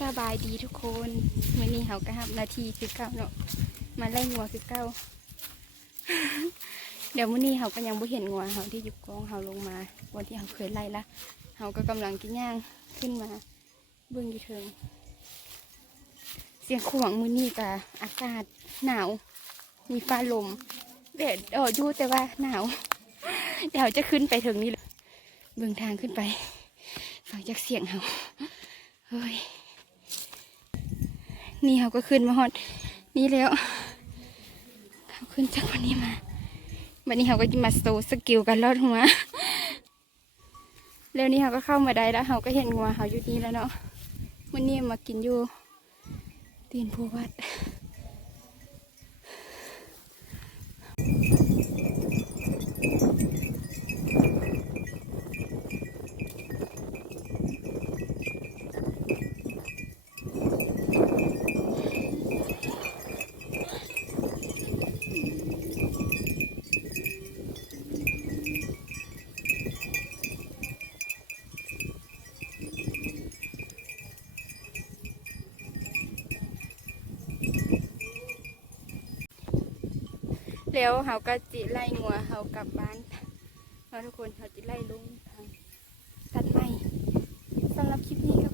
สบายดีทุกคนมื้อนี้เขาก็ทำนาทีคือเก้าเนาะมาไล่งัวคือเก้า เดี๋ยวมื้อนี้เขาก็ยังไม่เห็นงัวเขาที่อยู่กองเขาลงมาวันที่เขาเคยไล่ละเขาก็กำลังกินย่างขึ้นมาเบื้องอยู่เทิงเสียงขวางมื้อนี้กับอากาศหนาวมีฟ้าลมแดดอยู่แต่ว่าหนาว เดี๋ยวจะขึ้นไปถึงนี่เลยเบื้องทางขึ้นไปฟังจากเสียงเขาเฮ้ยนี่เขาก็ขึ้นมาฮอดนี่แล้วเขาขึ้นจากวันนี้มาวันนี้เขาก็จะมาโซสกิลกันลอดหัวแล้วนี่เขาก็เข้ามาได้แล้วเขาก็เห็นงัวเขาอยู่นี่แล้วเนาะวันนี้มากินอยู่ตีนภูวัดแล้วเขาก็จิไล่งัวเขากลับบ้านแล้วทุกคนเขาจิไล่ลงทางตัดไม้สำหรับคลิปนี้ก็